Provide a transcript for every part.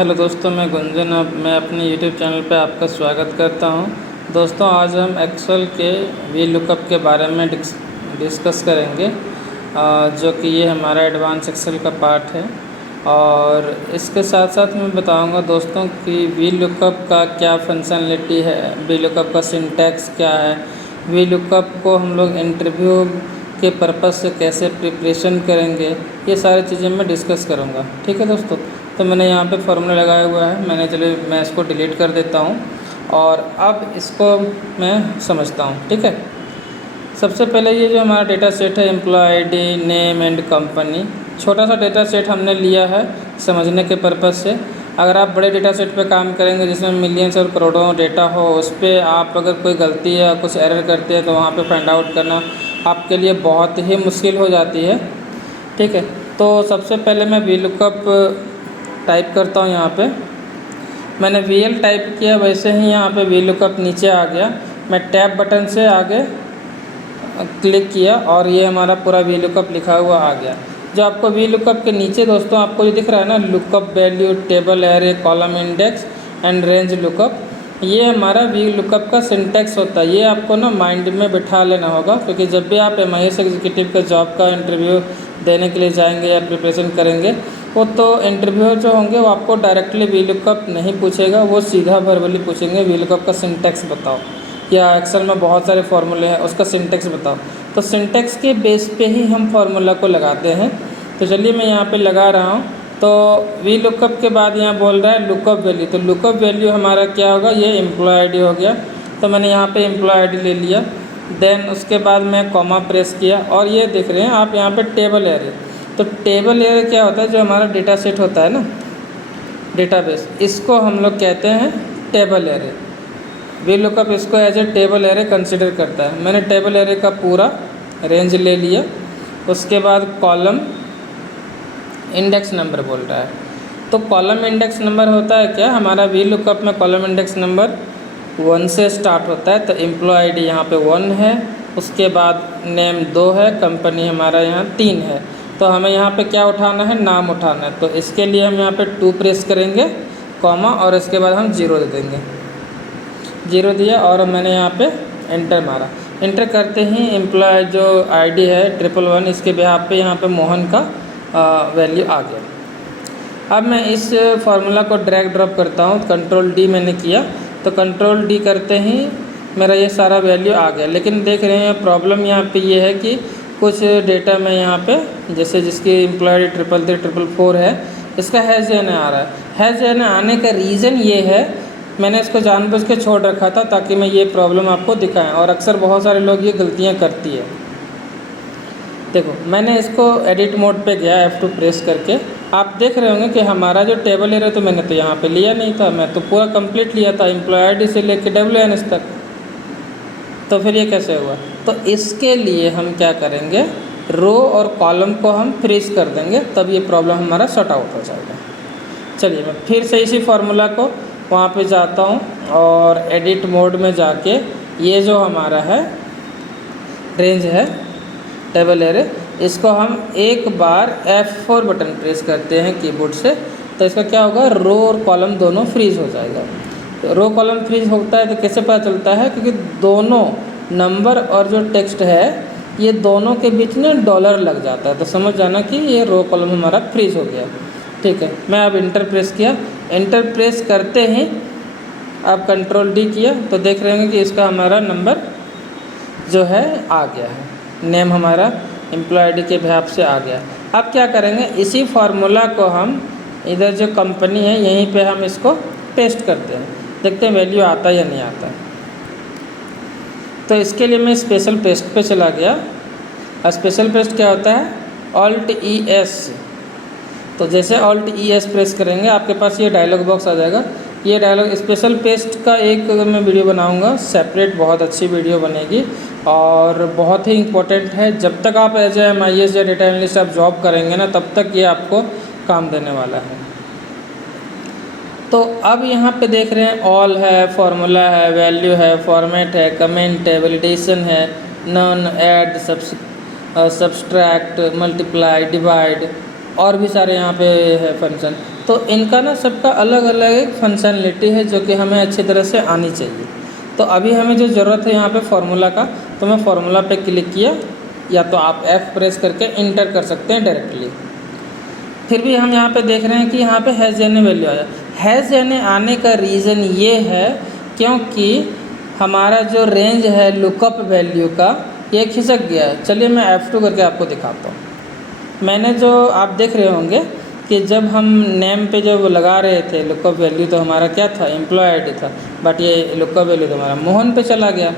Hello दोस्तों, मैं गुंजन। अब मैं अपने यूट्यूब चैनल पे आपका स्वागत करता हूं। दोस्तों, आज हम एक्सेल के वी लुकअप के बारे में डिस्कस करेंगे, जो कि ये हमारा एडवांस एक्सेल का पार्ट है। और इसके साथ साथ मैं बताऊंगा दोस्तों कि वी लुकअप का क्या फंक्शनलिटी है, वी लुकअप का सिंटैक्स क्या है, वी लुकअप को हम लोग इंटरव्यू के पर्पज़ से कैसे प्रिपरेशन करेंगे, ये सारी चीज़ें मैं डिस्कस करूँगा। ठीक है दोस्तों, तो मैंने यहाँ पे फार्मूला लगाया हुआ है। चलिए मैं इसको डिलीट कर देता हूँ और अब इसको मैं समझता हूँ। ठीक है, सबसे पहले ये जो हमारा डेटा सेट है, employee ID, name and company, छोटा सा डेटा सेट हमने लिया है समझने के पर्पज़ से। अगर आप बड़े डेटा सेट पे काम करेंगे जिसमें मिलियंस और करोड़ों डेटा हो, उस पर आप अगर कोई गलती या कुछ एरर करते हैं तो वहाँ पे फाइंड आउट करना आपके लिए बहुत ही मुश्किल हो जाती है। ठीक है, तो सबसे पहले मैं वी लुकअप टाइप करता हूँ। यहाँ पे मैंने वीएल टाइप किया, वैसे ही यहाँ पे वी लुकअप नीचे आ गया। मैं टैब बटन से आगे क्लिक किया और ये हमारा पूरा वी लुकअप लिखा हुआ आ गया। जो आपको वी लुकअप के नीचे दोस्तों आपको जो दिख रहा है ना, lookup value, table array, column index and range lookup, ये हमारा वी लुकअप का सिंटैक्स होता है। ये आपको ना माइंड में बिठा लेना होगा, क्योंकि जब भी आप MIS एग्जीक्यूटिव का जॉब का इंटरव्यू देने के लिए जाएंगे या प्रिपरेशन करेंगे, वो तो इंटरव्यूअर जो होंगे वो आपको डायरेक्टली वी लुकअप नहीं पूछेगा, वो सीधा वर्बली पूछेंगे वी लुकअप का सिंटैक्स बताओ, या एक्सेल में बहुत सारे फार्मूले हैं उसका सिंटैक्स बताओ। तो सिंटैक्स के बेस पे ही हम फार्मूला को लगाते हैं। तो चलिए मैं यहाँ पे लगा रहा हूँ। तो वी लुकअप के बाद यहाँ बोल रहा है लुकअप वैल्यू, तो लुकअप वैल्यू हमारा क्या होगा, ये एम्प्लॉय आईडी हो गया। तो मैंने यहाँ पे एम्प्लॉय आईडी ले लिया। देन उसके बाद मैं कॉमा प्रेस किया और ये देख रहे हैं आप यहाँ पे टेबल एरे। तो टेबल एरे क्या होता है, जो हमारा डेटा सेट होता है ना, डेटाबेस, इसको हम लोग कहते हैं टेबल एरे। वी लुकअप इसको as a table array consider करता है। मैंने टेबल एरे का पूरा रेंज ले लिया। उसके बाद कॉलम इंडेक्स नंबर बोल रहा है। तो कॉलम इंडेक्स नंबर होता है क्या, हमारा वी लुकअप में कॉलम इंडेक्स नंबर 1 से स्टार्ट होता है। तो एम्प्लॉय आईडी यहाँ पे 1 है, उसके बाद नेम 2 है, कंपनी हमारा यहाँ 3 है। तो हमें यहाँ पे क्या उठाना है, नाम उठाना है। तो इसके लिए हम यहाँ पे 2 प्रेस करेंगे, कॉमा, और इसके बाद हम 0 दे देंगे। 0 दिया और मैंने यहाँ पे एंटर मारा। एंटर करते ही एम्प्लॉय जो आईडी है 111, इसके बिहाफ पे यहाँ पे मोहन का वैल्यू आ गया। अब मैं इस फार्मूला को ड्रैग ड्रॉप करता हूँ। कंट्रोल डी मैंने किया, तो कंट्रोल डी करते ही मेरा ये सारा वैल्यू आ गया। लेकिन देख रहे हैं प्रॉब्लम यहाँ पे ये है कि कुछ डेटा में यहाँ पे, जैसे जिसकी एम्प्लॉय 333 है, इसका हैज़ एन आ रहा है। हैज़ एन आने का रीज़न ये है, मैंने इसको जानबूझ के छोड़ रखा था ताकि मैं ये प्रॉब्लम आपको दिखाएं। और अक्सर बहुत सारे लोग ये गलतियाँ करती है। देखो, मैंने इसको एडिट मोड पे गया, F2 प्रेस करके। आप देख रहे होंगे कि हमारा जो टेबल एरे, तो मैंने तो यहाँ पे लिया नहीं था, मैं तो पूरा कंप्लीट लिया था, एम्प्लॉय आईडी से लेके WNS तक। तो फिर ये कैसे हुआ? तो इसके लिए हम क्या करेंगे, रो और कॉलम को हम फ्रीज कर देंगे, तब ये प्रॉब्लम हमारा सॉर्ट आउट हो जाएगा। चलिए मैं फिर से इसी फार्मूला को वहाँ पे जाता हूँ और एडिट मोड में जाके ये जो हमारा है रेंज है, टेबल एरे, इसको हम एक बार F4 बटन प्रेस करते हैं कीबोर्ड से। तो इसका क्या होगा, रो और कॉलम दोनों फ्रीज हो जाएगा। तो रो कॉलम फ्रीज होता है तो कैसे पता चलता है, क्योंकि दोनों नंबर और जो टेक्स्ट है ये दोनों के बीच में डॉलर लग जाता है। तो समझ जाना कि ये रो कॉलम हमारा फ्रीज हो गया। ठीक है, मैं अब इंटर प्रेस किया। इंटर प्रेस करते ही अब कंट्रोल डी किया, तो देख रहे हैं कि इसका हमारा नंबर जो है आ गया है। नेम हमारा एम्प्लॉय आईडी के बिहाफ से आ गया। अब क्या करेंगे, इसी फार्मूला को हम इधर जो कंपनी है यहीं पे हम इसको पेस्ट करते हैं, देखते हैं वैल्यू आता है या नहीं आता। तो इसके लिए मैं स्पेशल पेस्ट पे चला गया। स्पेशल पेस्ट क्या होता है, Alt ES। तो जैसे Alt ES प्रेस करेंगे आपके पास ये डायलॉग बॉक्स आ जाएगा। ये डायलॉग स्पेशल पेस्ट का एक मैं वीडियो बनाऊंगा सेपरेट, बहुत अच्छी वीडियो बनेगी और बहुत ही इम्पोर्टेंट है। जब तक आप एज ए MIS या डेटा एनालिस्ट आप जॉब करेंगे ना, तब तक ये आपको काम देने वाला है। तो अब यहाँ पे देख रहे हैं ऑल है, फार्मूला है, वैल्यू है, फॉर्मेट है, कमेंट है, वैलिडेशन है, non, add, subtract, multiply, divide, और भी सारे यहाँ पे है फंक्शन। तो इनका ना सबका अलग अलग एक फंक्शनलिटी है जो कि हमें अच्छी तरह से आनी चाहिए। तो अभी हमें जो ज़रूरत है यहाँ पे फार्मूला का, तो मैं फार्मूला पे क्लिक किया, या तो आप F प्रेस करके इंटर कर सकते हैं डायरेक्टली। फिर भी हम यहाँ पे देख रहे हैं कि यहाँ पे हैज़ यानी वैल्यू आया। हैज़ यानी आने का रीज़न ये है क्योंकि हमारा जो रेंज है लुकअप वैल्यू का ये खिसक गया है। चलिए मैं F2 करके आपको दिखाता हूँ। मैंने जो आप देख रहे होंगे कि जब हम नेम पे जब लगा रहे थे लुकअप वैल्यू, तो हमारा क्या था, एम्प्लॉय आईडी था, बट ये लुकअप वैल्यू तो हमारा मोहन पे चला गया,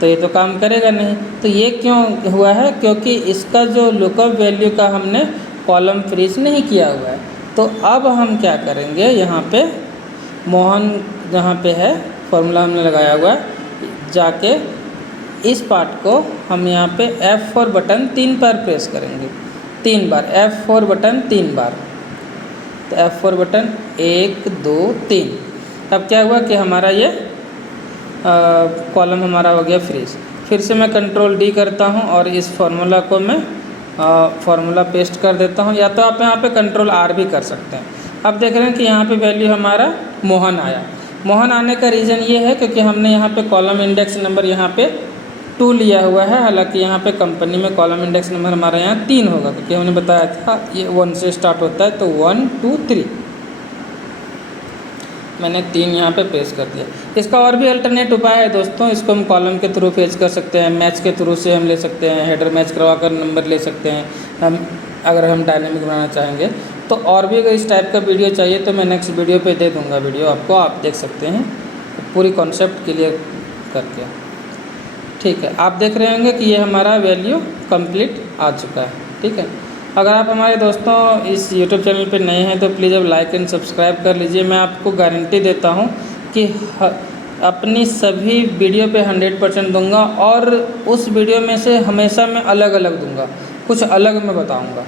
तो ये तो काम करेगा नहीं। तो ये क्यों हुआ है, क्योंकि इसका जो लुकअप वैल्यू का हमने कॉलम फ्रीज नहीं किया हुआ है। तो अब हम क्या करेंगे, यहाँ पे मोहन जहाँ पे है फॉर्मूला हमने लगाया हुआ है, जाके इस पार्ट को हम यहाँ पे F4 बटन 3 बार प्रेस करेंगे, 3 बार F4 बटन 3 बार। तो F4 बटन 1 2 3। अब क्या हुआ कि हमारा ये कॉलम हमारा हो गया फ्रीज। फिर से मैं कंट्रोल D करता हूँ और इस फार्मूला को मैं फार्मूला पेस्ट कर देता हूँ, या तो आप यहाँ पे कंट्रोल R भी कर सकते हैं। अब देख रहे हैं कि यहाँ पे वैल्यू हमारा मोहन आया। मोहन आने का रीज़न ये है क्योंकि हमने यहाँ पे कॉलम इंडेक्स नंबर यहाँ पे 2 लिया हुआ है। हालांकि यहाँ पे कंपनी में कॉलम इंडेक्स नंबर हमारा यहाँ 3 होगा, क्योंकि हमने बताया था ये 1 से स्टार्ट होता है, तो 1 2 3 मैंने 3 यहाँ पे पेश कर दिया। इसका और भी अल्टरनेट उपाय है दोस्तों, इसको हम कॉलम के थ्रू पेश कर सकते हैं, मैच के थ्रू से हम ले सकते हैं, हेडर मैच करवा कर नंबर ले सकते हैं हम, अगर हम डायनेमिक बनाना चाहेंगे तो। और भी अगर इस टाइप का वीडियो चाहिए तो मैं नेक्स्ट वीडियो पे दे दूँगा वीडियो आपको, आप देख सकते हैं पूरी कॉन्सेप्ट क्लियर करके। ठीक है, आप देख रहे होंगे कि ये हमारा वैल्यू कंप्लीट आ चुका है। ठीक है, अगर आप हमारे दोस्तों इस YouTube चैनल पे नए हैं तो प्लीज़ अब लाइक एंड सब्सक्राइब कर लीजिए। मैं आपको गारंटी देता हूँ कि अपनी सभी वीडियो पे 100% दूंगा, और उस वीडियो में से हमेशा मैं अलग अलग दूंगा, कुछ अलग मैं बताऊंगा,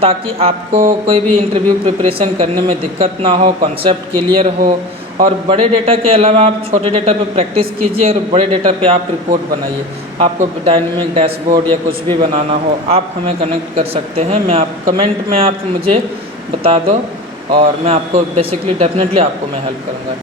ताकि आपको कोई भी इंटरव्यू प्रिपरेशन करने में दिक्कत ना हो, कॉन्सेप्ट क्लियर हो। और बड़े डेटा के अलावा आप छोटे डेटा पे प्रैक्टिस कीजिए, और बड़े डेटा पे आप रिपोर्ट बनाइए। आपको डायनेमिक डैशबोर्ड या कुछ भी बनाना हो, आप हमें कनेक्ट कर सकते हैं। मैं आप कमेंट में आप मुझे बता दो, और मैं आपको बेसिकली डेफिनेटली आपको मैं हेल्प करूँगा।